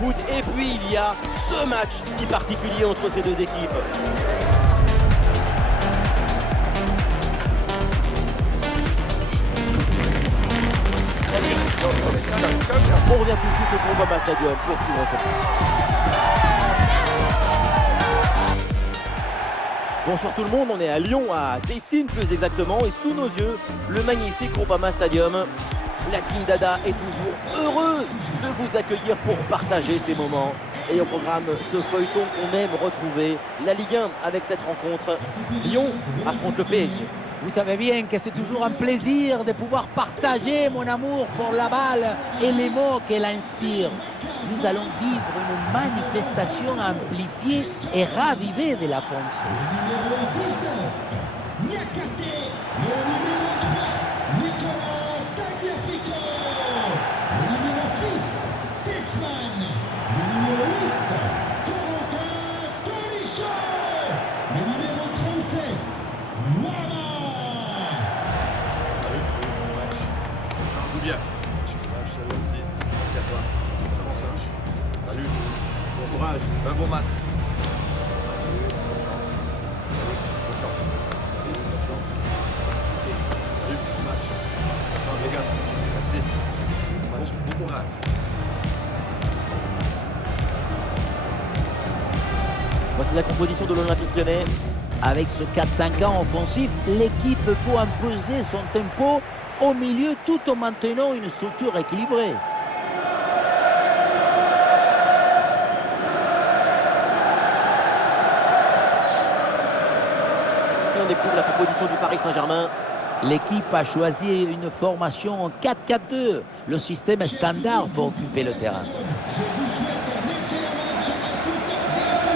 Foot. Et puis il y a ce match si particulier entre ces deux équipes. On revient tout de suite au Groupama Stadium pour suivre ce match. Bonsoir tout le monde, on est à Lyon, à Dessines plus exactement, et sous nos yeux, le magnifique Groupama Stadium. La Team Dada est toujours heureuse de vous accueillir pour partager ces moments. Et au programme, ce feuilleton qu'on aime retrouver, la Ligue 1 avec cette rencontre. Lyon affronte le PSG. Vous savez bien que c'est toujours un plaisir de pouvoir partager mon amour pour la balle et les mots qu'elle inspire. Nous allons vivre une manifestation amplifiée et ravivée de la pensée. Le numéro 19, Niakate. Le numéro 3, Nicolas Tagliafico. Le numéro 6, Desman. Le numéro 8, Corentin Tolisso. Le numéro 37, Wama. Bien. Merci à toi. Comment ça? Salut. Bon courage. Un bon match. Bonne chance. Bonne chance. Merci. Bonne chance. Merci. Salut. Bon match. Bonne chance les gars. Merci. Bon courage. Voici la composition de l'Olympique Lyonnais. Avec ce 4-5-1 offensif, l'équipe peut imposer son tempo au milieu tout en maintenant une structure équilibrée. Et on découvre la composition du Paris Saint-Germain. L'équipe a choisi une formation en 4-4-2, le système standard pour occuper le terrain. Je vous souhaite un excellent match à toutes et à tous.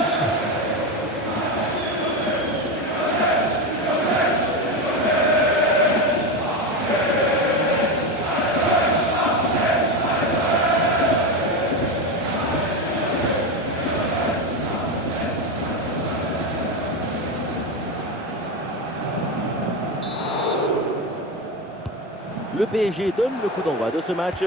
Le PSG donne le coup d'envoi de ce match.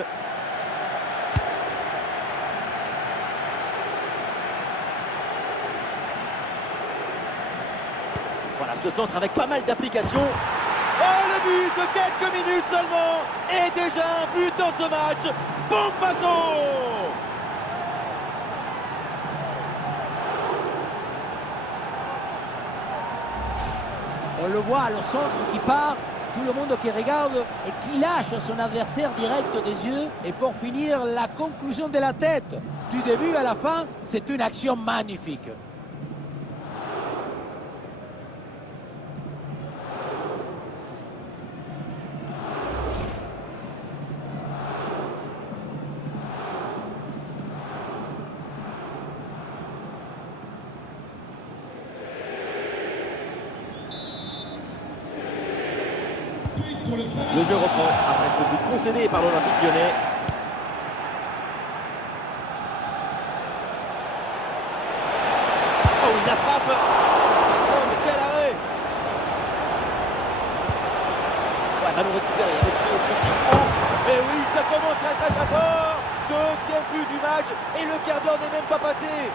Voilà, ce centre avec pas mal d'applications. Oh, le but de quelques minutes seulement. Et déjà un but dans ce match. Bombasso! On le voit, le centre qui part, tout le monde qui regarde et qui lâche son adversaire direct des yeux. Et pour finir, la conclusion de la tête. Du début à la fin, c'est une action magnifique. Le jeu reprend après ce but concédé par l'Olympique Lyonnais. Oh, il la frappe. Oh, mais quel arrêt. Ouais, va nous récupérer avec ce précision. Et oui, ça commence très fort. Deuxième but du match et le quart d'heure n'est même pas passé.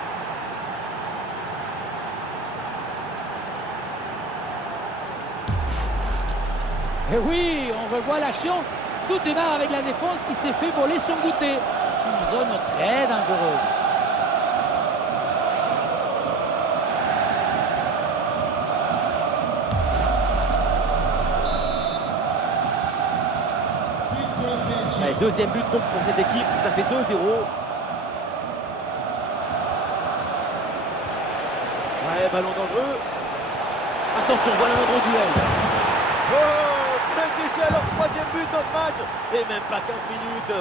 Et oui, on revoit l'action. Tout démarre avec la défense qui s'est fait voler son goûter. C'est une zone très dangereuse. Allez, deuxième but donc pour cette équipe, ça fait 2-0. Ouais, ballon dangereux. Attention, voilà un gros duel. Oh! C'est déjà leur troisième but dans ce match. Et même pas 15 minutes.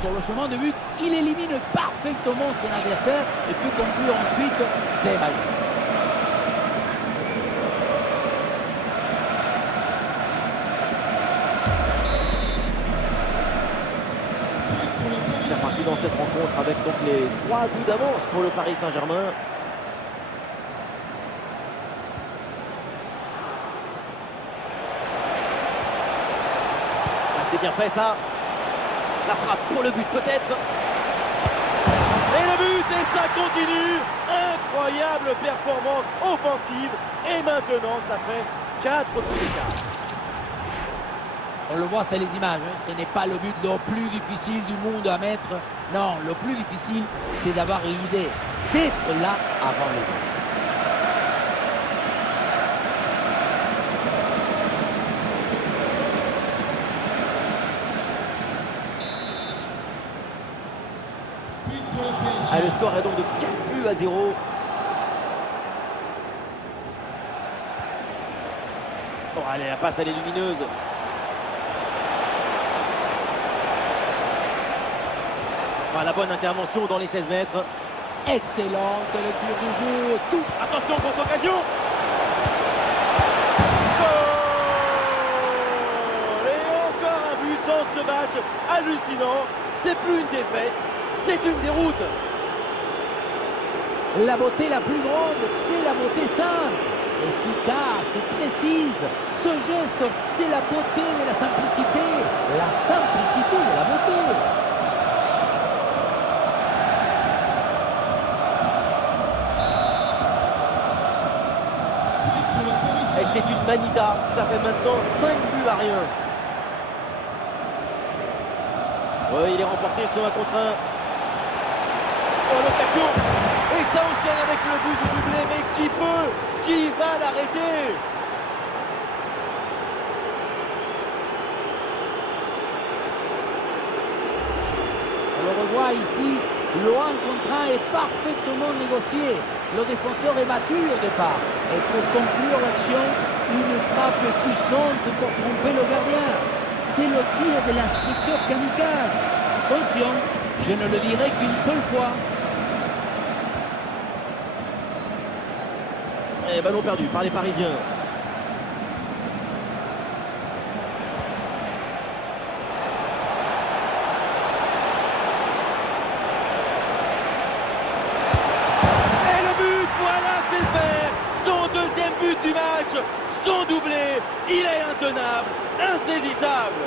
Sur le chemin de but, il élimine parfaitement son adversaire et peut conclure ensuite ses balles. C'est parti dans cette rencontre avec donc les 3 buts d'avance pour le Paris Saint-Germain. c'est bien fait ça. La frappe pour le but peut-être. Et le but, et ça continue. Incroyable performance offensive. Et maintenant, ça fait 4 buts d'écart. On le voit, c'est les images. Hein. Ce n'est pas le but le plus difficile du monde à mettre. Non, le plus difficile, c'est d'avoir l'idée d'être là avant les autres. Ah, le score est donc de 4 buts à 0. Oh, allez, la passe, elle est lumineuse. Ah, la bonne intervention dans les 16 mètres. Excellente lecture du jeu. Tout. Attention, grosse occasion. Goal! Et encore un but dans ce match hallucinant. C'est plus une défaite, c'est une déroute. La beauté la plus grande, c'est la beauté simple, efficace, précise. Ce geste, c'est la beauté de la simplicité de la beauté. Et c'est une manita, ça fait maintenant 5 buts à rien. Ouais, il est remporté sur 1 contre 1. Oh, l'occasion! Et ça enchaîne avec le but du doublé, mais qui peut? Qui va l'arrêter? On le revoit ici, le 1 contre 1 est parfaitement négocié. Le défenseur est battu au départ. Et pour conclure l'action, une frappe puissante pour tromper le gardien. C'est le tir de l'instructeur kamikaze. Attention, je ne le dirai qu'une seule fois. Et ballon perdu par les Parisiens. Et le but, voilà, c'est fait. Son deuxième but du match, son doublé, il est intenable, insaisissable.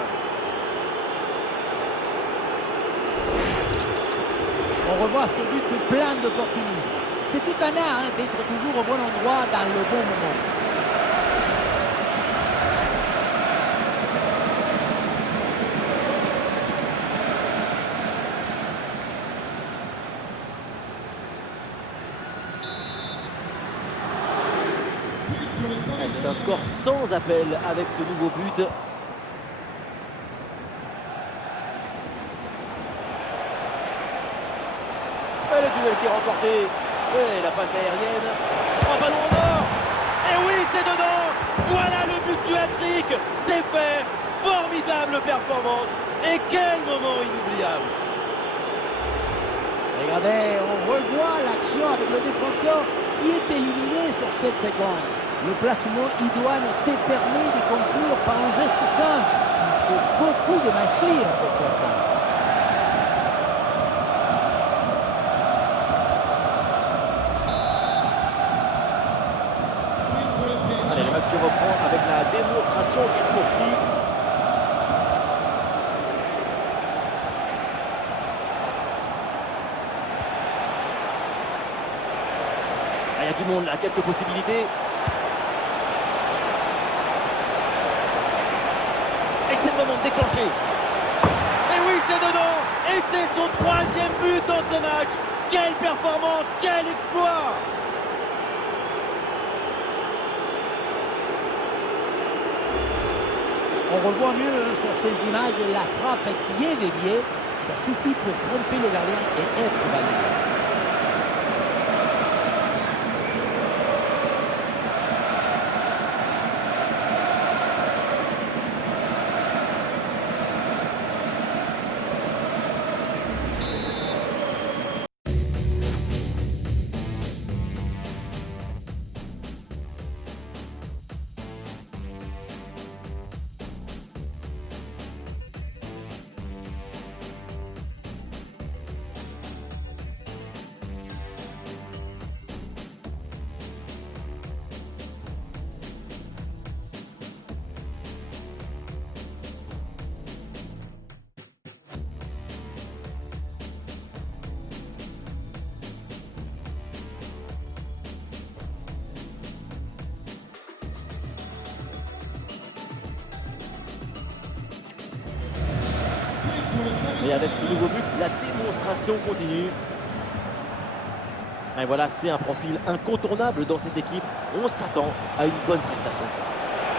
On revoit ce but plein d'opportunisme. C'est tout un art hein, d'être toujours au bon endroit dans le bon moment. C'est un score sans appel avec ce nouveau but. Et le duel qui est remporté. Et la passe aérienne. Un ballon en or. Et oui, c'est dedans. Voilà le but du hat-trick. C'est fait. Formidable performance. Et quel moment inoubliable. Regardez, on revoit l'action avec le défenseur qui est éliminé sur cette séquence. Le placement idoine te permet de conclure par un geste simple. Il faut beaucoup de maestria pour faire ça. Allez, le match qui reprend avec la démonstration qui se poursuit. Ah, il y a du monde là, quelques possibilités. Et c'est le moment de déclencher. Et oui, c'est dedans. Et c'est son 3e but dans ce match. Quelle performance, quel exploit. On revoit mieux hein, sur ces images la frappe qui est déviée. Ça suffit pour tromper le gardien et être validé. Et avec ce nouveau but, la démonstration continue. Et voilà, c'est un profil incontournable dans cette équipe. On s'attend à une bonne prestation de ça.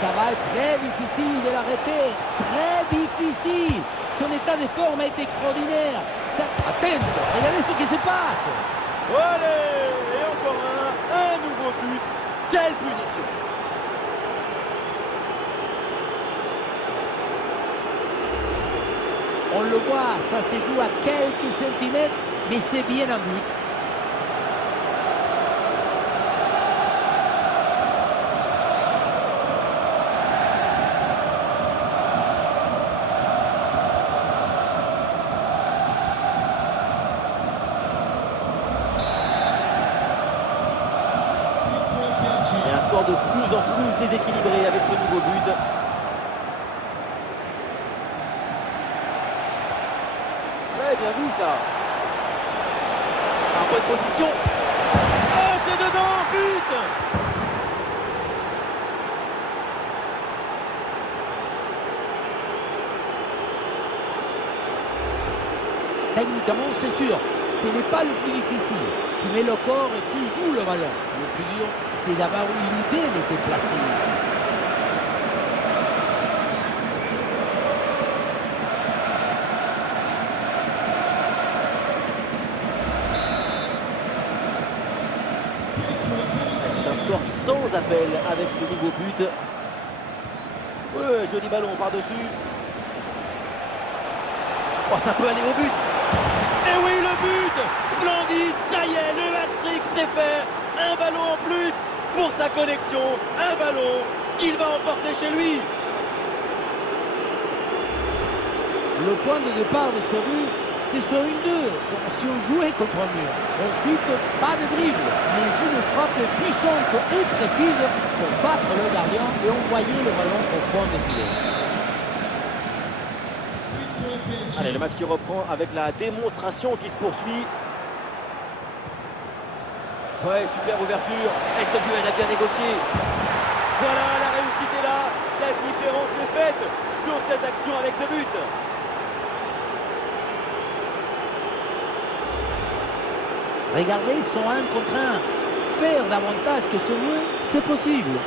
Ça va être très difficile de l'arrêter. Très difficile. Son état de forme est extraordinaire. Attends, regardez ce qui se passe. Allez, et encore un nouveau but. Quelle punition! On le voit, ça se joue à quelques centimètres, mais c'est bien un but. Et un score de plus en plus déséquilibré avec ce nouveau but. Très bien vu ça. En bonne position. Oh, c'est dedans, but! Techniquement, c'est sûr, ce n'est pas le plus difficile. Tu mets le corps et tu joues le ballon. Le plus dur, c'est d'avoir eu l'idée de te placer ici. C'est un score sans appel avec ce nouveau but. Ouais, joli ballon par-dessus. Oh, ça peut aller au but. Et oui, le but! Splendide, ça y est, le hat-trick c'est fait. Un ballon en plus pour sa connexion. Un ballon qu'il va emporter chez lui. Le point de départ de ce but, c'est sur une 2, comme si on jouait contre un mur. Ensuite, pas de dribble, mais une frappe puissante et précise pour battre le gardien et envoyer le ballon au fond des filets. Allez, le match qui reprend avec la démonstration qui se poursuit. Ouais, super ouverture. Et ce duel a bien négocié. Voilà, la réussite est là. La différence est faite sur cette action avec ce but. Regardez son 1 contre 1. Faire davantage que ce mieux, c'est possible.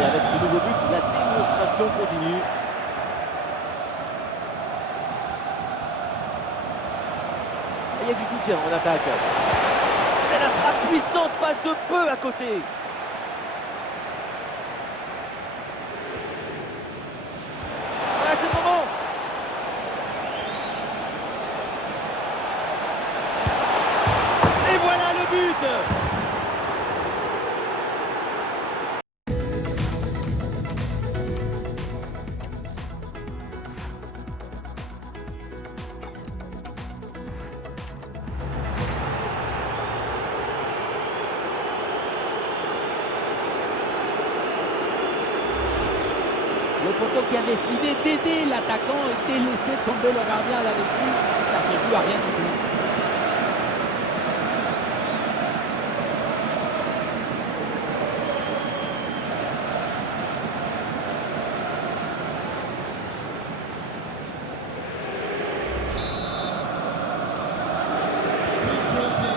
Et avec ce nouveau but, la démonstration continue. Et il y a du soutien en attaque. Et la frappe puissante passe de peu à côté. Ouais, c'est le moment. Et voilà le but. Le poteau qui a décidé d'aider l'attaquant et de laisser tomber le gardien là-dessus, ça se joue à rien du tout.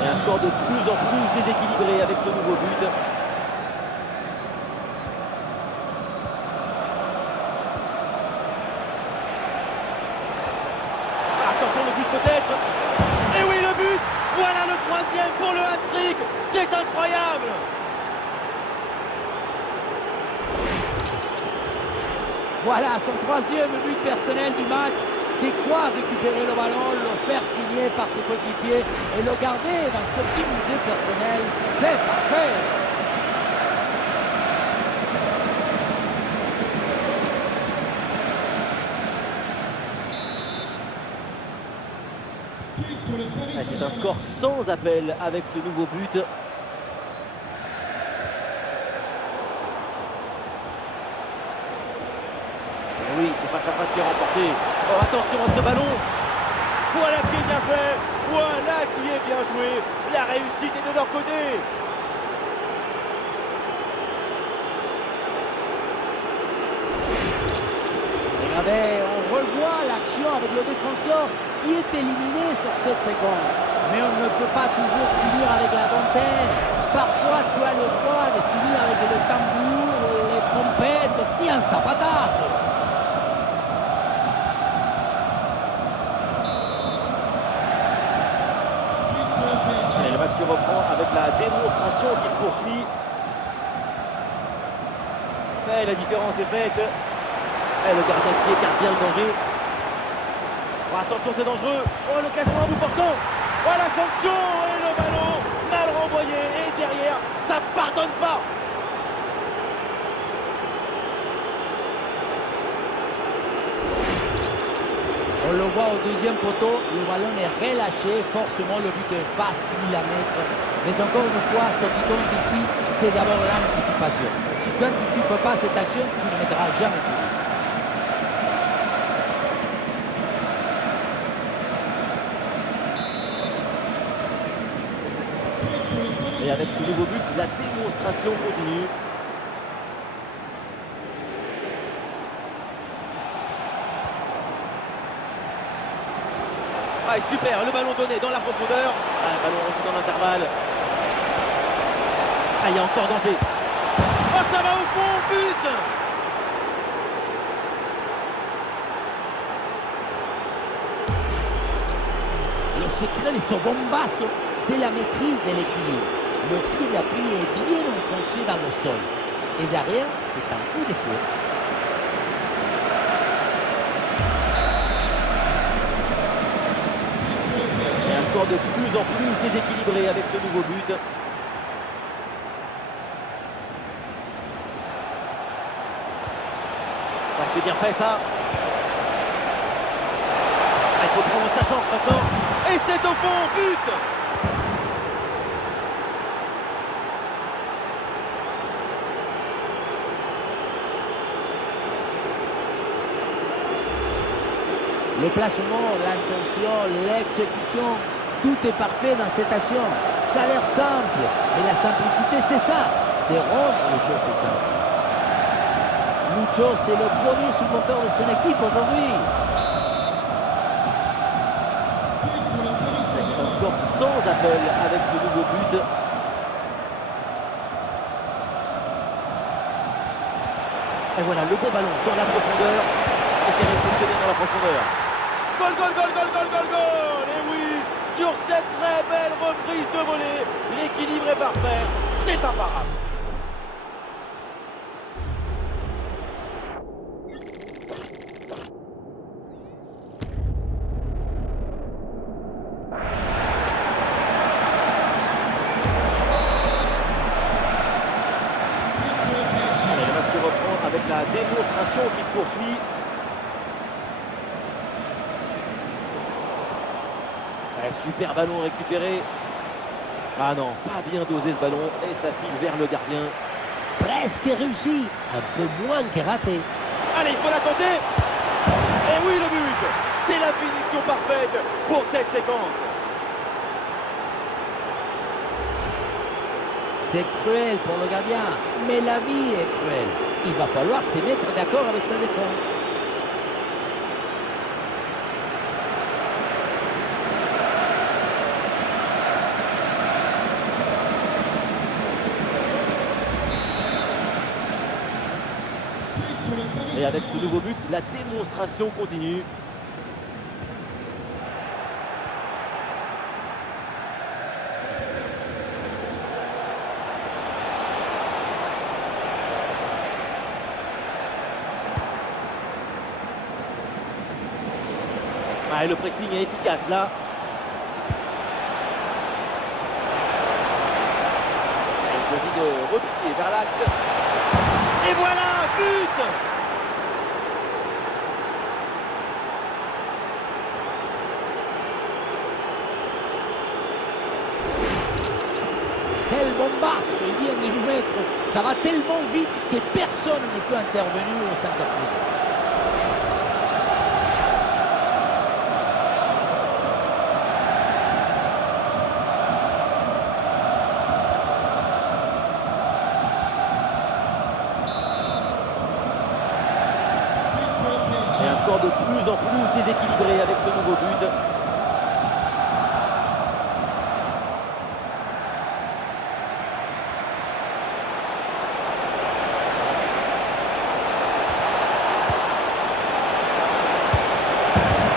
Et un score de plus en plus déséquilibré avec ce nouveau but. Attention, le but peut-être. Et oui, le but. Voilà le troisième pour le hat-trick. C'est incroyable. Voilà son troisième but personnel du match. De quoi récupérer le ballon, le faire signer par ses coéquipiers et le garder dans ce petit musée personnel. C'est parfait. C'est un score sans appel avec ce nouveau but. Et oui, c'est face à face qui est remporté. Oh, attention à ce ballon. Voilà qui est bien fait. Voilà qui est bien joué. La réussite est de leur côté. Regardez, on revoit l'action avec le défenseur qui est éliminé sur cette séquence. Mais on ne peut pas toujours finir avec la dentelle. Parfois, tu as le droit de finir avec le tambour, les trompettes et un zapatazo. Allez, le match qui reprend avec la démonstration qui se poursuit. Mais la différence est faite. Et le gardien qui écarte bien le danger. Oh, attention, c'est dangereux. Oh, l'occasion à bout portant. Oh, la sanction et le ballon mal renvoyé. Et derrière, ça pardonne pas. On le voit au deuxième poteau, le ballon est relâché, forcément le but est facile à mettre. Mais encore une fois, ce qui compte ici, c'est d'abord l'anticipation. Si tu n'anticipes pas cette action, tu ne mettras jamais ce but. Et avec ce nouveau but, la démonstration continue. Ah, super, le ballon donné dans la profondeur. Ah, le ballon reçu dans l'intervalle. Ah, il y a encore danger. Oh, ça va au fond, but! Le secret de ce bombasso, c'est la maîtrise de l'équilibre. Le pied d'appui est bien enfoncé dans le sol. Et derrière, c'est un coup de feu. Et un score de plus en plus déséquilibré avec ce nouveau but. Ah, c'est bien fait ça. Ah, il faut prendre sa chance maintenant. Et c'est au fond, but! Le placement, l'intention, l'exécution, tout est parfait dans cette action. Ça a l'air simple, mais la simplicité, c'est ça. C'est rendre les choses simples. Lucho, c'est le premier supporter de son équipe aujourd'hui. C'est un score sans appel avec ce nouveau but. Et voilà, le bon ballon dans la profondeur. Et c'est réceptionné dans la profondeur. Goal, goal, goal, goal, goal, goal, goal! Et oui, sur cette très belle reprise de volée, l'équilibre est parfait. C'est imparable. Allez, le match qui reprend avec la démonstration qui se poursuit. Ouais, super ballon récupéré. Ah non, pas bien dosé ce ballon et ça file vers le gardien. Presque réussi, un peu moins que raté. Allez, il faut la tenter. Et oui, le but. C'est la finition parfaite pour cette séquence. C'est cruel pour le gardien, mais la vie est cruelle. Il va falloir se mettre d'accord avec sa défense. Et avec ce nouveau but, la démonstration continue. Ah, et le pressing est efficace là. Il choisit de repiquer vers l'axe. Et voilà, but! Quel bombasso, il vient de nous mettre. Ça va tellement vite que personne ne peut intervenir au centre. score de plus en plus déséquilibré avec ce nouveau but.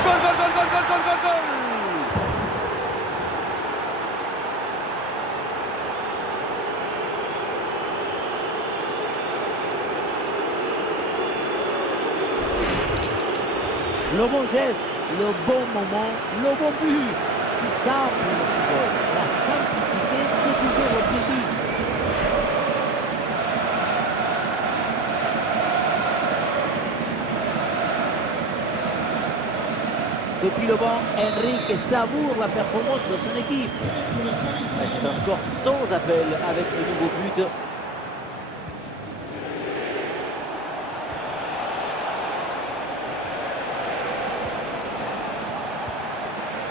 Gol, gol, gol, gol, gol, gol, gol, gol! Le bon geste, le bon moment, le bon but. C'est simple le football. La simplicité, c'est toujours le plus vite. Depuis le banc, Enrique savoure la performance de son équipe. C'est un score sans appel avec ce nouveau but.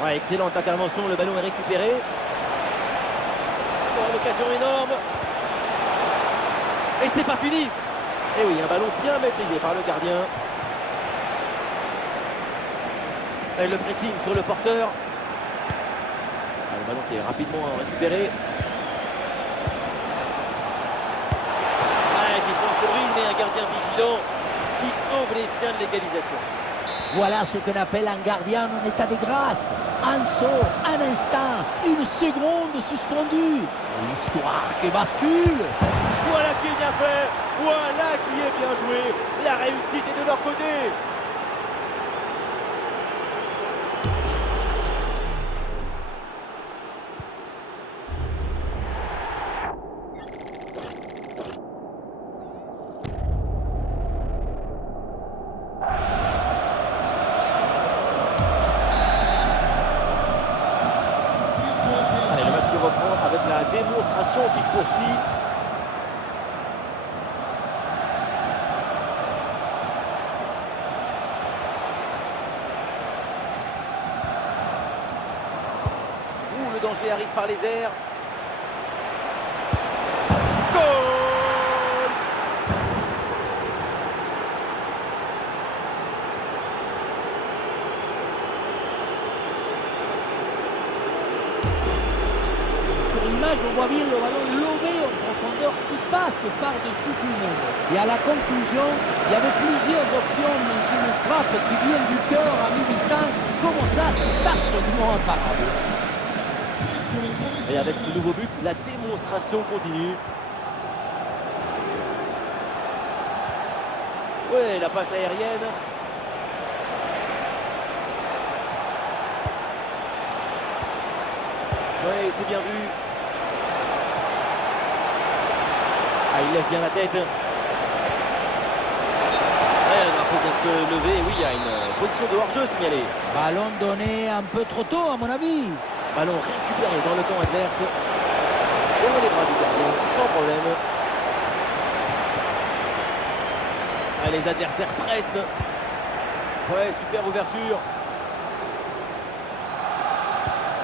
Ouais, excellente intervention, le ballon est récupéré. Oh, l'occasion énorme. Et c'est pas fini. Et oui, un ballon bien maîtrisé par le gardien. Et le pressing sur le porteur. Ah, le ballon qui est rapidement récupéré. Ouais, défense brise, mais un gardien vigilant qui sauve les siens de l'égalisation. Voilà ce qu'on appelle un gardien en état de grâce. Un saut, un instant, une seconde suspendue. Et l'histoire qui bascule. Voilà qui est bien fait. Voilà qui est bien joué. La réussite est de leur côté. Allez, le match qui reprend avec la démonstration qui se poursuit. Ouh, le danger arrive par les airs. Goal! Sur l'image, on voit bien le ballon lobé en profondeur qui passe par-dessus tout le monde. Et à la conclusion, il y avait plusieurs options, mais une frappe qui vient du cœur à mi-distance. Comment ça, c'est absolument imparable. Et avec ce nouveau but, la démonstration continue. Ouais, la passe aérienne. Ouais, c'est bien vu. Ah, il lève bien la tête. Ouais, le drapeau vient de se lever. Oui, il y a une position de hors-jeu signalée. Ballon donné un peu trop tôt, à mon avis. Ballon récupéré dans le camp adverse. Dans les bras du gardien, sans problème. Ah, les adversaires pressent. Ouais, super ouverture.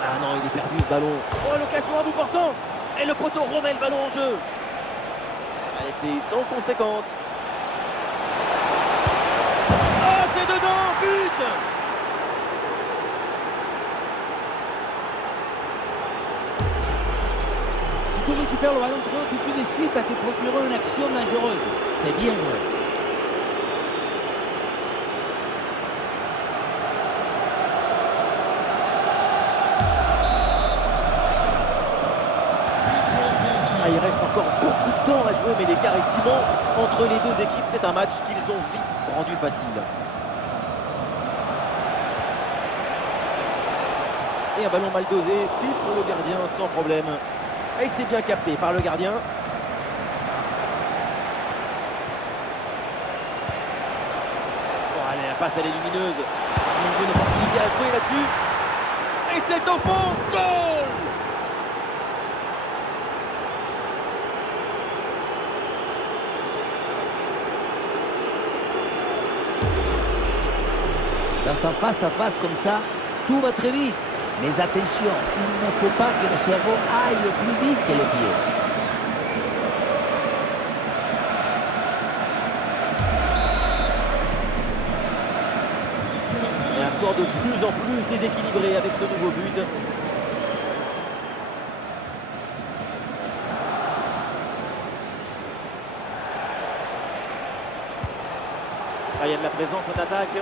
Ah non, il est perdu ce ballon. Oh, l'occasion à bout portant. Et le poteau remet le ballon en jeu. Allez, c'est sans conséquence. Oh, c'est dedans, but! Si tu récupères le ballon trop haut, tu peux de suite à te procurer une action dangereuse. C'est bien joué. Ah, il reste encore beaucoup de temps à jouer, mais l'écart est immense entre les deux équipes. C'est un match qu'ils ont vite rendu facile. Et un ballon mal dosé, c'est pour le gardien sans problème. Et c'est bien capté par le gardien. Bon, allez, la passe elle est lumineuse. Une bonne opportunité à jouer là-dessus. Et c'est au fond, goal! Dans un face-à-face comme ça, tout va très vite. Mais attention, il ne faut pas que le cerveau aille plus vite que les pieds. score de plus en plus déséquilibré avec ce nouveau but. Ah, il y a de la présence en attaque.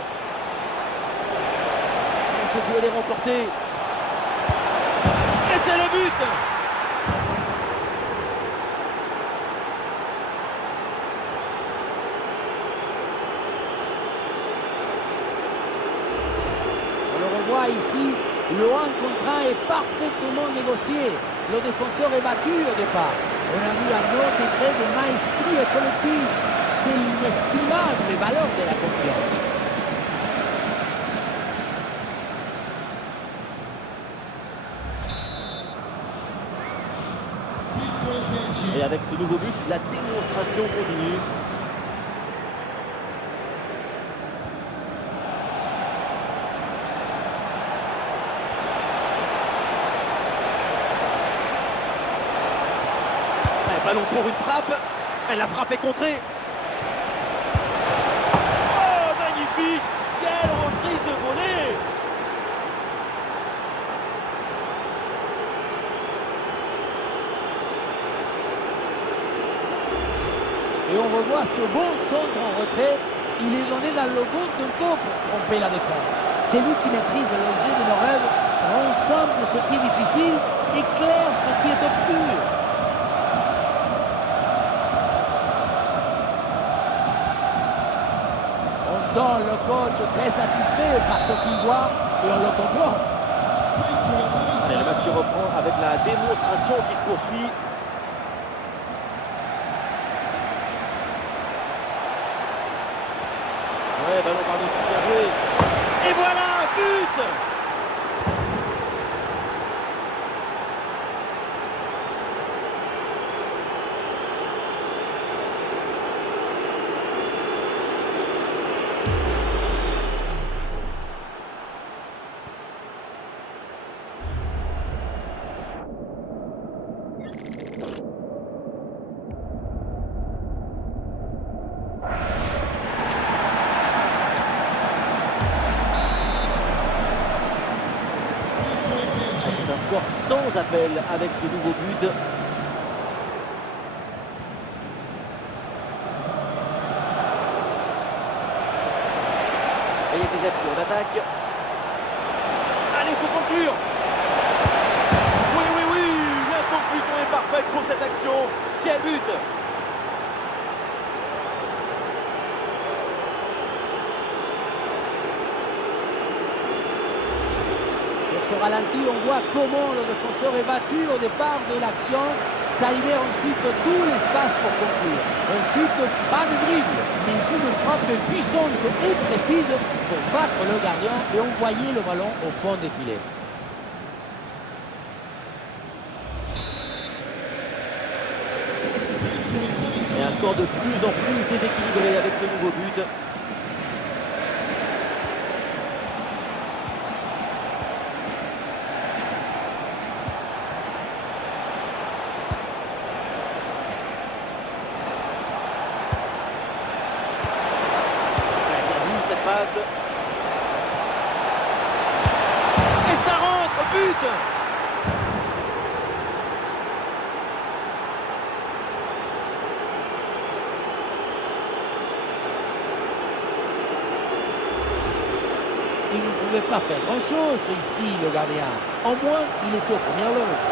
Et ce duel est remporté. Et c'est le but! On le revoit ici, le 1 contre 1 est parfaitement négocié. Le défenseur est battu au départ. On a vu un autre degré de maestrie collective. C'est l'inestimable valeur de la confiance. Et avec ce nouveau but, la démonstration continue. Ballon pour une frappe. La frappe est contrée. Oh, magnifique! Quelle reprise de volée! Et on revoit ce bon centre en retrait. Il est donné dans le bon tempo pour tromper la défense. C'est lui qui maîtrise le jeu de nos rêves, rend simple ce qui est difficile, éclaire ce qui est obscur. On sent le coach très satisfait par ce qu'il voit et on le comprend. C'est le match qui reprend avec la démonstration qui se poursuit. Ouais, ballon par-dessus, bien joué. Et voilà, but! Un score sans appel avec ce nouveau but. Et il y a des appuis en attaque. Allez, il faut conclure. Oui, oui, oui, la conclusion est parfaite pour cette action. Quel but! Sur ce ralenti, on voit comment le défenseur est battu au départ de l'action. Ça libère ensuite tout l'espace pour conclure. Ensuite, pas de dribble, mais une frappe puissante et précise pour battre le gardien et envoyer le ballon au fond des filets. Et un score de plus en plus déséquilibré avec ce nouveau but. Passe. Et ça rentre, but! Il ne pouvait pas faire grand-chose ici, le gardien. Au moins, il était aux premières loges.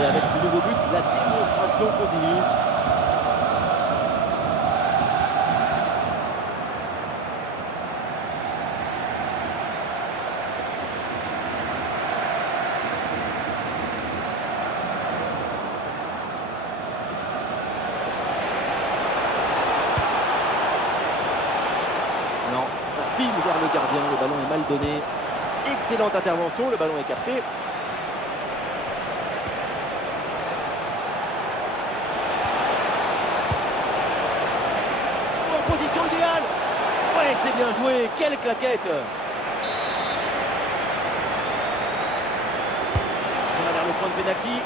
Et avec ce nouveau but, la démonstration continue. Non, ça file vers le gardien, le ballon est mal donné. Excellente intervention, le ballon est capté. En position idéale. Ouais, c'est bien joué, quelle claquette! point de pénalty.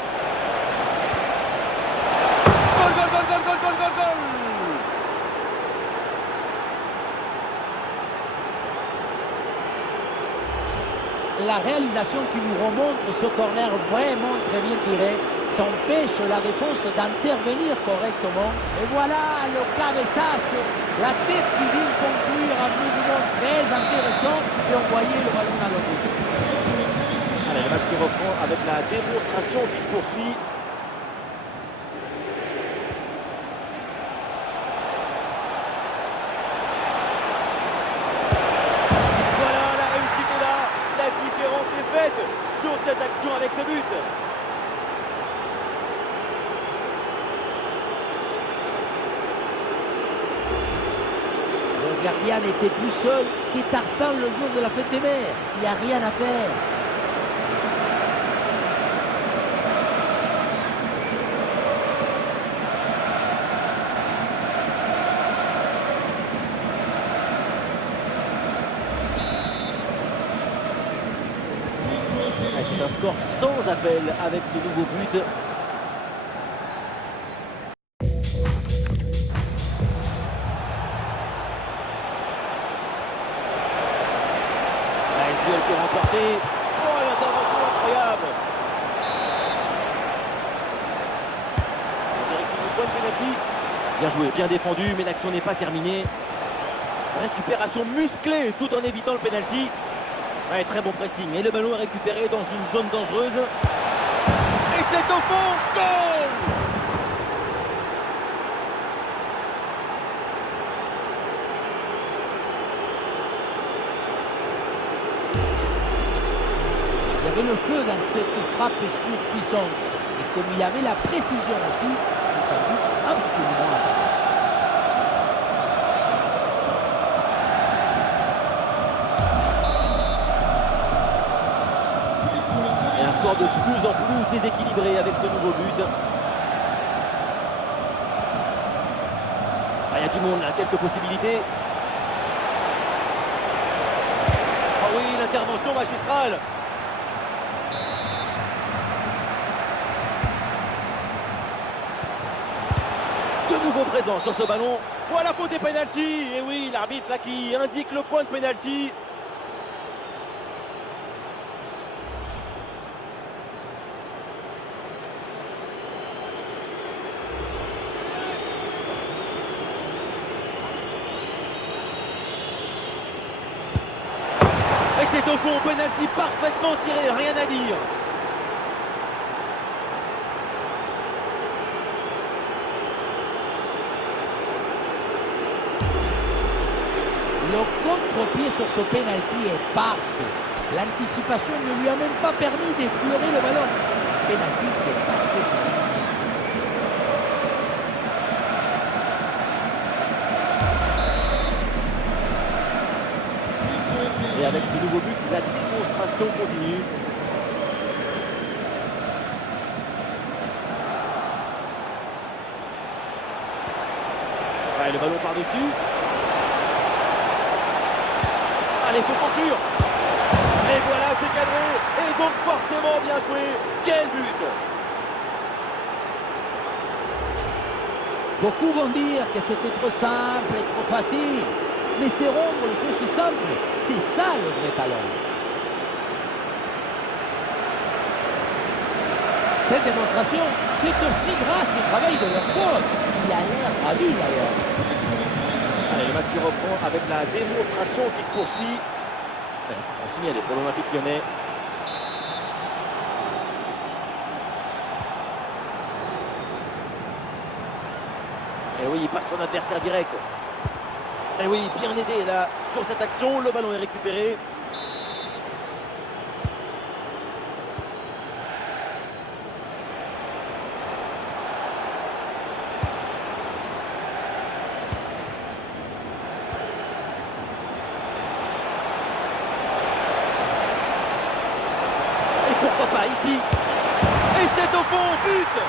Goal, goal, goal, goal, goal, goal, goal, goal! La réalisation qui nous remontre ce corner vraiment très bien tiré, ça empêche la défense d'intervenir correctement. Et voilà le cabeçazo, la tête qui vient conclure un mouvement très intéressant et envoyer le ballon dans le but. Allez, le match qui reprend avec la démonstration qui se poursuit. Voilà, la réussite est là. La différence est faite sur cette action avec ce but. Le gardien n'était plus seul que Tarzan le jour de la fête des mers. Il n'y a rien à faire. C'est un score sans appel avec ce nouveau but. Le duel qui est remporté. Oh, l'intervention incroyable. En direction du point de pénalty. Bien joué, bien défendu, mais l'action n'est pas terminée. Récupération musclée tout en évitant le pénalty. Ouais, très bon pressing. Et le ballon est récupéré dans une zone dangereuse. Et c'est au fond. Goal! Il y avait le feu dans cette frappe surpuissante. Et comme il avait la précision aussi, c'est un but absolument imparable. Et un score de plus en plus déséquilibré avec ce nouveau but. Ah, il y a du monde là, quelques possibilités. Ah oui, l'intervention magistrale. De nouveau présent sur ce ballon. Voilà, faute et pénalty. Et oui, l'arbitre là qui indique le point de pénalty. Et c'est au fond, pénalty parfaitement tiré, rien à dire. Le contre-pied sur ce penalty est parfait. L'anticipation ne lui a même pas permis d'effleurer le ballon. Penalty qui est parfait. Et avec ce nouveau but, la démonstration continue. Ouais, le ballon par-dessus. Allez, faut conclure. Et voilà, c'est cadré. Et donc forcément bien joué. Quel but! Beaucoup vont dire que c'était trop simple et trop facile. Mais c'est rendre les choses simples. C'est ça le vrai talent. Cette démonstration, c'est aussi grâce au travail de leur coach. Il a l'air ravi d'ailleurs. Allez, le match qui reprend avec la démonstration qui se poursuit. On signale pour l'Olympique Lyonnais. Et oui, il passe son adversaire direct. Et oui, bien aidé là sur cette action. Le ballon est récupéré. Et pourquoi pas ici? Et c'est au fond, but!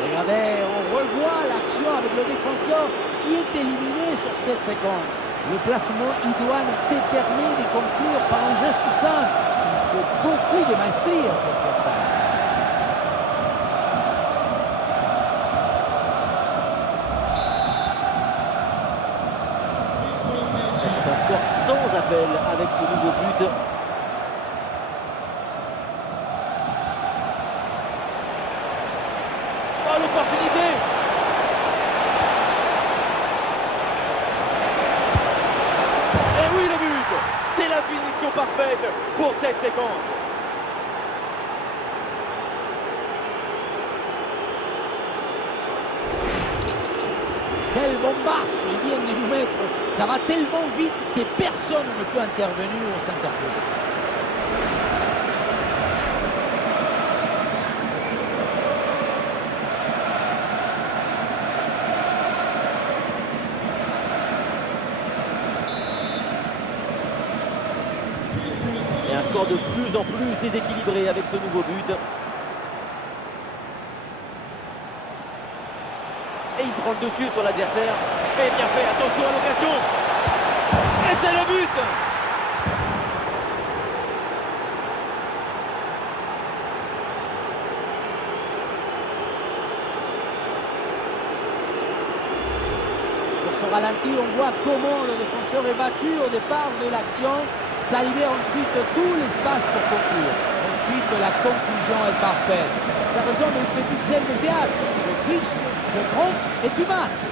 Regardez, on revoit l'action avec le défenseur qui est éliminé sur cette séquence. Le placement idoine te permet de conclure par un geste simple. Il faut beaucoup de maestria pour faire ça. C'est un score sans appel avec ce nouveau but. Oh, l'opportunité! Et oui, le but! C'est la finition parfaite pour cette séquence. Quel bombasse il vient de nous mettre. Ça va tellement vite que personne ne peut intervenir ou s'interposer. Et un score de plus en plus déséquilibré avec ce nouveau but. Et il prend le dessus sur l'adversaire. Et bien fait, attention à l'occasion. Et c'est le but! Sur ce ralenti, on voit comment le défenseur est battu au départ de l'action. Ça libère ensuite tout l'espace pour conclure. Ensuite, la conclusion est parfaite. Ça ressemble à une petite scène de théâtre. Je fixe, je trompe et tu marques.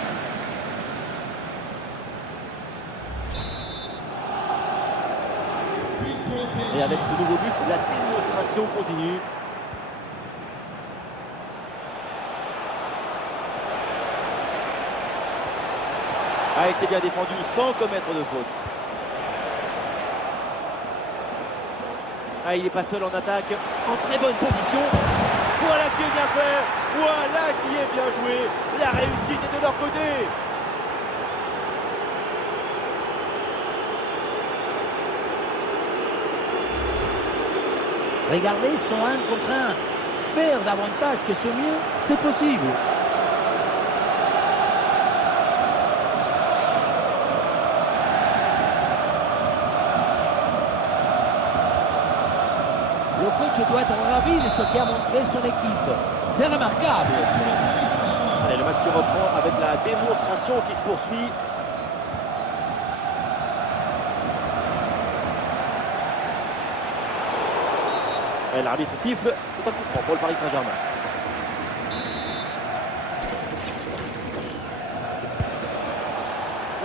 Et avec ce nouveau but, la démonstration continue. Ah, il s'est bien défendu sans commettre de faute. Ah, il n'est pas seul en attaque, en très bonne position. Voilà qui est bien fait, voilà qui est bien joué. La réussite est de leur côté. Regardez, ils sont 1 contre 1. Faire davantage que ce mieux, c'est possible. Le coach doit être ravi de ce qu'a montré son équipe. C'est remarquable. Allez, le match qui reprend avec la démonstration qui se poursuit. Et l'arbitre siffle, c'est un coup franc pour le Paris Saint-Germain.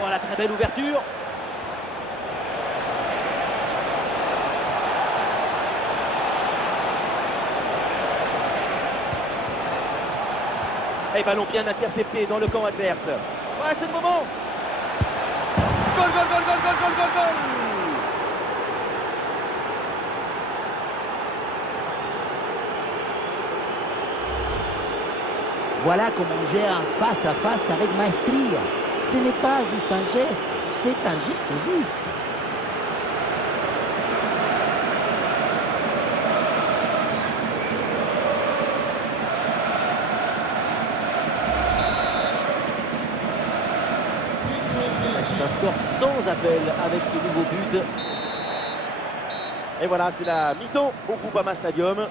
Voilà, très belle ouverture. Et ballon bien intercepté dans le camp adverse. Ouais, c'est le moment. Goal, goal, goal, goal, goal, goal, goal, goal. Voilà comment on gère un face-à-face avec maestria. Ce n'est pas juste un geste, c'est un geste juste. C'est un score sans appel avec ce nouveau but. Et voilà, c'est la mi-temps au Groupama Stadium.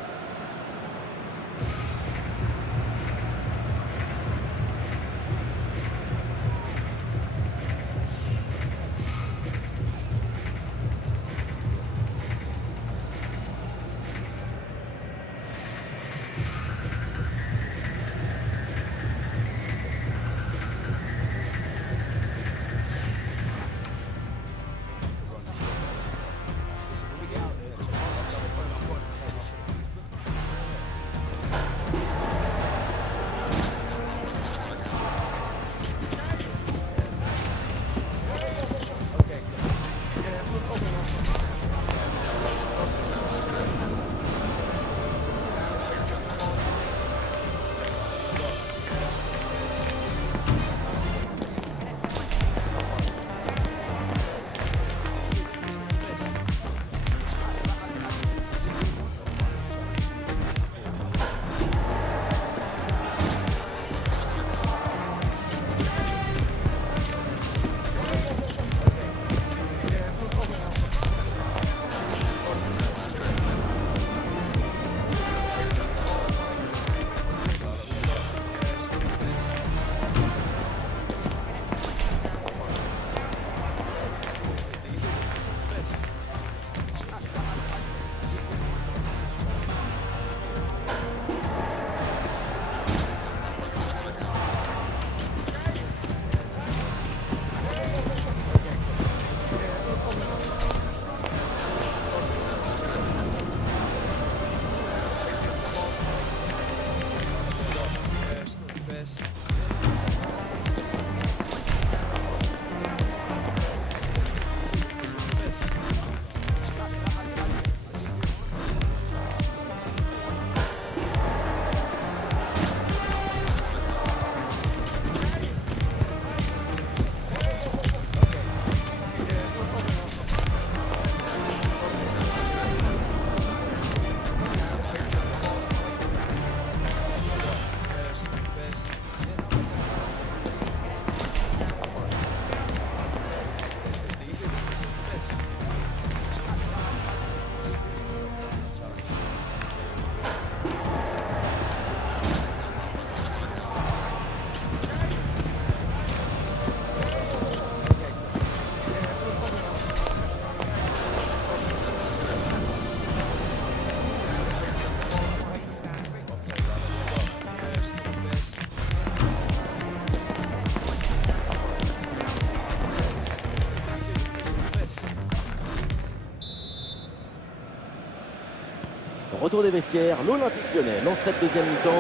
retour des vestiaires, l'Olympique Lyonnais lance cette deuxième mi-temps.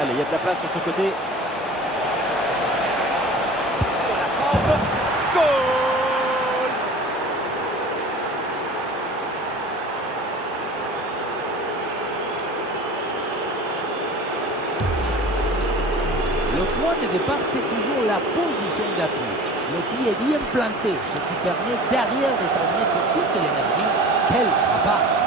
Allez, il y a de la place sur ce côté. La frappe. Goal! Le point de départ, c'est toujours la position d'appui. Le pied est bien planté, ce qui permet derrière de transmettre toute l'énergie. Quelle frappasse!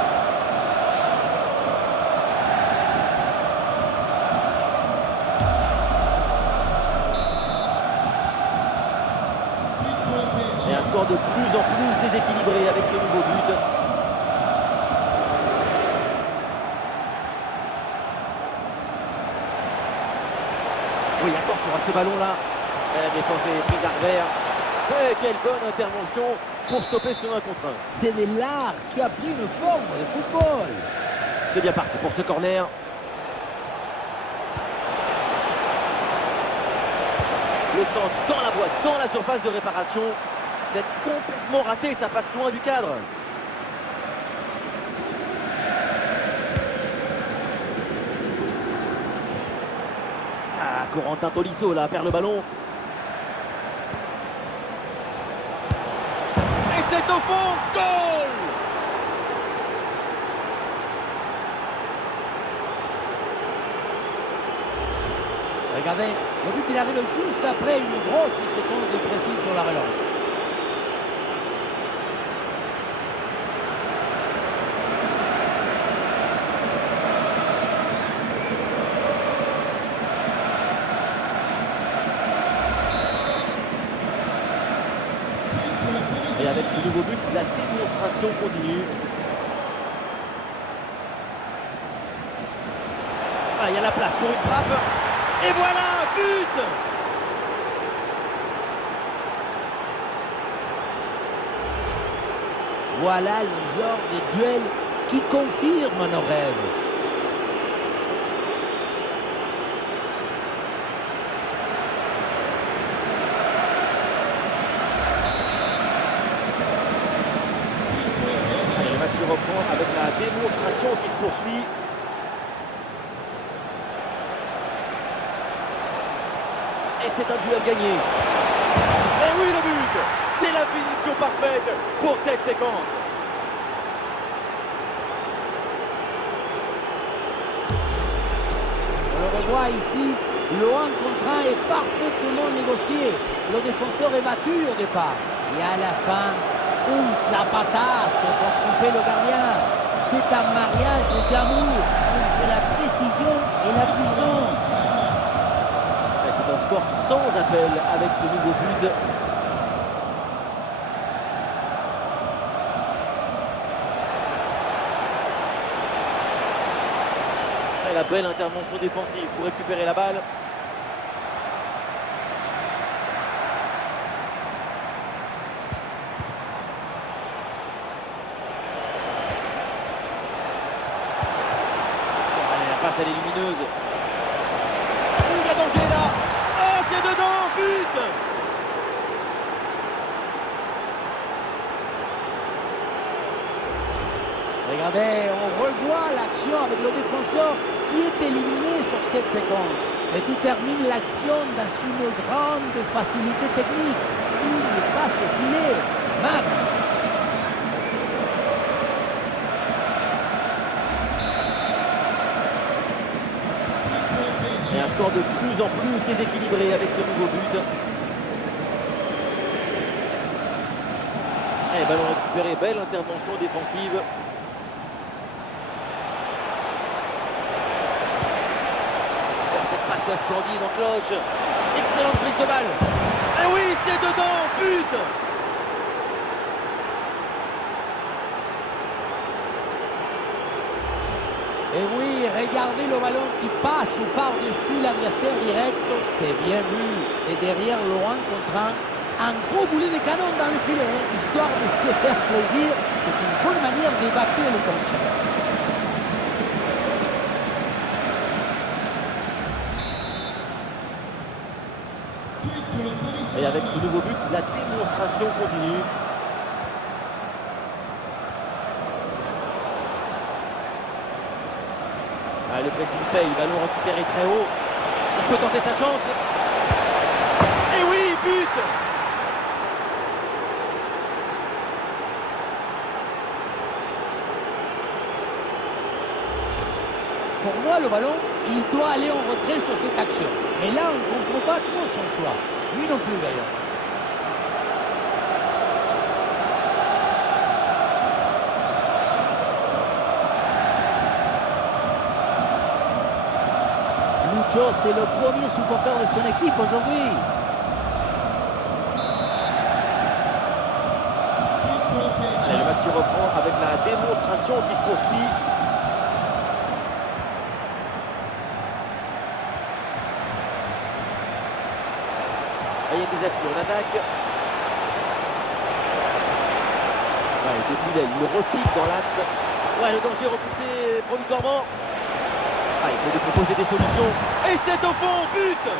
Et un score de plus en plus déséquilibré avec ce nouveau but. Oui, attention à ce ballon-là. La défense est prise à revers. Et quelle bonne intervention pour stopper ce 1 contre 1. C'est de l'art qui a pris une forme de football. C'est bien parti pour ce corner. Le centre dans la boîte, dans la surface de réparation. C'est complètement raté, ça passe loin du cadre. Ah, Corentin Tolisso là perd le ballon. Et c'est au fond, goal! Regardez, le but il arrive juste après une grosse séquence de pressing sur la relance. Et avec ce nouveau but, la démonstration continue. Ah, il y a la place pour une frappe. Et voilà, but! Voilà le genre de duel qui confirme nos rêves. Allez, le match qui reprend avec la démonstration qui se poursuit. Et c'est un duel gagné. Et oui, le but! C'est la finition parfaite pour cette séquence. On le revoit ici, le 1 contre 1 est parfaitement négocié. Le défenseur est battu au départ. Et à la fin, un zapatasse pour tromper le gardien. C'est un mariage d'amour entre la précision et la puissance. C'est un score sans appel avec ce nouveau but. Et la belle intervention défensive pour récupérer la balle. Allez, la passe elle est lumineuse. Il y a danger là. Ah, c'est dedans, but! Regardez, on revoit l'action avec le défenseur qui est éliminé sur cette séquence. Et qui termine l'action dans une grande facilité technique. Il passe au filet. Magnifique. Et un score de plus en plus déséquilibré avec ce nouveau but. Allez, ballon récupéré, belle intervention défensive. Oh, cette passe splendide en cloche. Excellente prise de balle. Et oui, c'est dedans, but! Et oui, regardez le ballon qui passe ou par-dessus l'adversaire direct, c'est bien vu. Et derrière le 1 contre 1, un gros boulet de canon dans le filet, histoire de se faire plaisir. C'est une bonne manière d'évacuer les tensions. But pour le Paris Et Saint-Germain. avec ce nouveau but, la démonstration continue. Ah, le pressing paye, ballon récupéré très haut. Il peut tenter sa chance. Et oui, but! Pour moi, le ballon, il doit aller en retrait sur cette action. Mais là, on ne comprend pas trop son choix. Lui non plus, d'ailleurs. Lucho, c'est le premier supporter de son équipe aujourd'hui. But pour le PSG. C'est le match qui reprend avec la démonstration qui se poursuit. Il y a des appuis en attaque. Ouais, depuis là, il repique dans l'axe. Ouais, le danger repoussé provisoirement. Ah, il faut lui proposer des solutions. Et c'est au fond, but!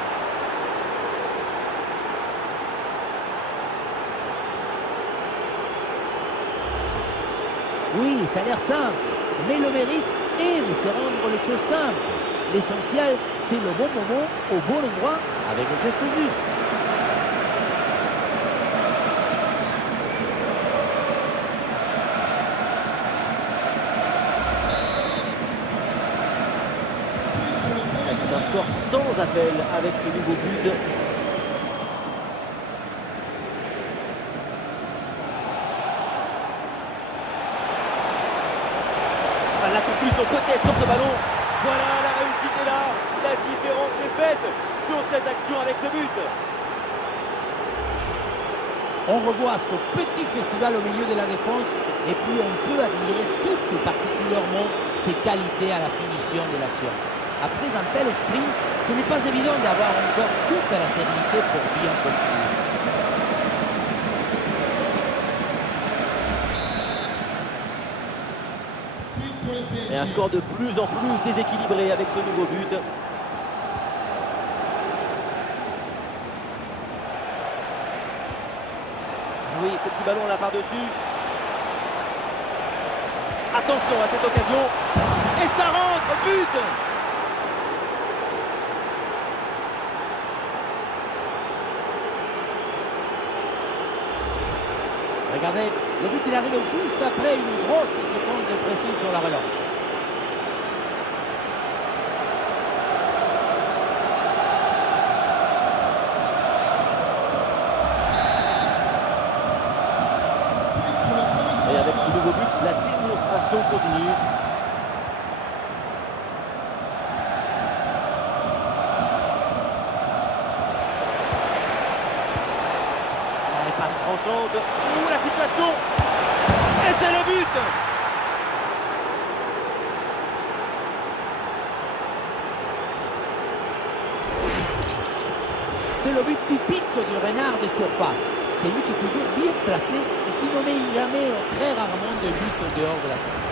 Oui, ça a l'air simple, mais le mérite est de se rendre les choses simples. L'essentiel, c'est le bon moment, au bon endroit, avec le geste juste. Et c'est un score sans appel avec ce nouveau but. Ah, la conclusion peut-être sur ce ballon. Voilà, la réussite est là. La différence est faite sur cette action avec ce but. On revoit ce petit festival au milieu de la défense et puis on peut admirer tout particulièrement ses qualités à la finition de l'action. Après un tel esprit, ce n'est pas évident d'avoir encore toute la sérénité pour bien conclure. But pour le PSG. Et un score de plus en plus déséquilibré avec ce nouveau but. Oui, ce petit ballon là par-dessus. Attention à cette occasion. Et ça rentre, but! Regardez, le but il arrive juste après une grosse seconde de pression sur la relance. But pour le Paris Et Saint-Germain. avec ce nouveau but, la démonstration continue. Ah, passe tranchante. Ouh, la situation. Et c'est le but! C'est le but typique du renard de surface. C'est lui qui est toujours bien placé et qui ne met jamais ou très rarement de but en dehors de la surface.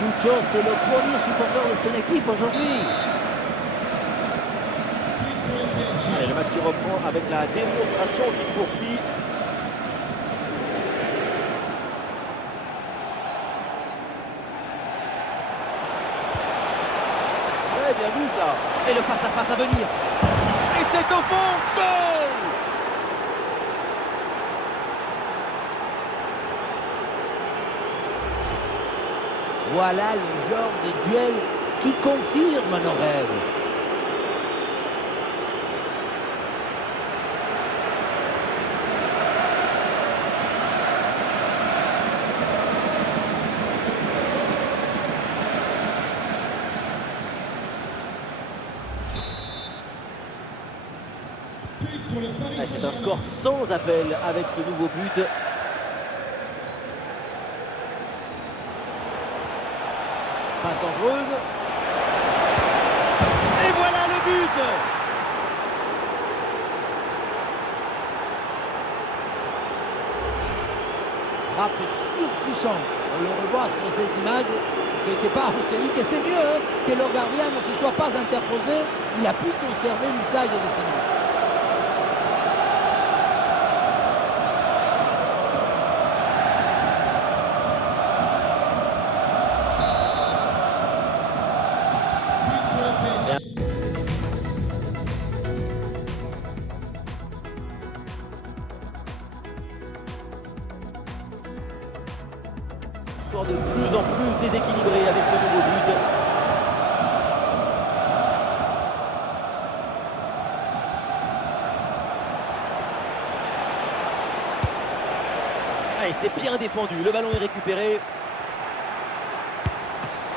Lucho, c'est le premier supporter de son équipe aujourd'hui. But pour le PSG. Allez, le match qui reprend avec la démonstration qui se poursuit. Très bien vu ça. Et le face-à-face à venir. Et c'est au fond, goal! Voilà le genre de duel qui confirme nos rêves. But pour le Paris Ah, c'est un Saint-Germain. score sans appel avec ce nouveau but. Passe dangereuse. Et voilà le but! Frappe surpuissante. on le revoit sur ces images. Quelque part, on se dit que c'est mieux que le gardien ne se soit pas interposé. Il a pu conserver l'usage de ses mains. Score de plus en plus déséquilibré avec ce nouveau but. Allez, c'est bien défendu, le ballon est récupéré.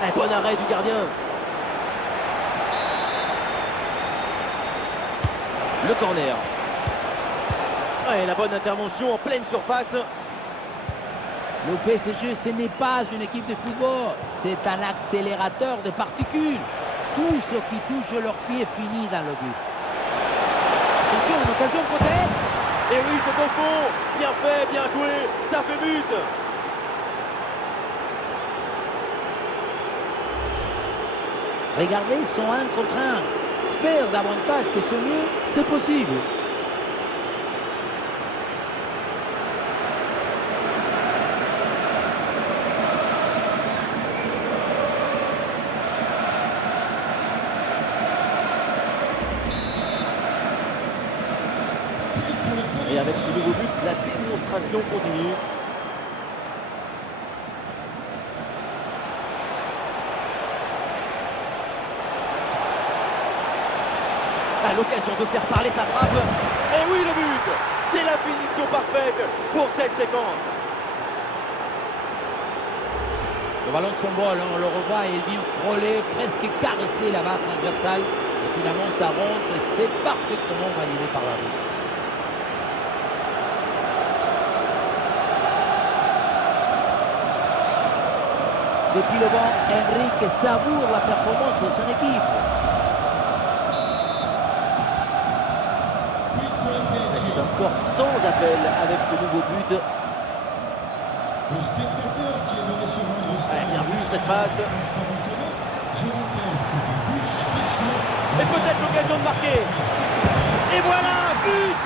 Un bon arrêt du gardien. Le corner. Ouais, la bonne intervention en pleine surface. Le PSG, ce n'est pas une équipe de football, c'est un accélérateur de particules. Tout ce qui touche leur pied finit dans le but. Attention, une occasion peut-être. Et oui, c'est au fond. Bien fait, bien joué. Ça fait but. Regardez, ils sont 1 contre 1. Faire davantage que ce mieux, c'est possible. Et avec ce nouveau but, la démonstration continue. À l'occasion de faire parler sa frappe. Et oui, le but! C'est la finition parfaite pour cette séquence. Le ballon s'envole, on le revoit et il vient frôler, presque caresser la barre transversale. Et finalement, ça rentre et c'est parfaitement validé par l'arbitre. Depuis le banc, Enrique savoure la performance de son équipe. C'est un score sans appel avec ce nouveau but. Le spectateur qui aimerait se rendre au stade. Bien vu cette passe. Je rappelle que des bus spéciaux. Et peut-être l'occasion de marquer. Et voilà, but!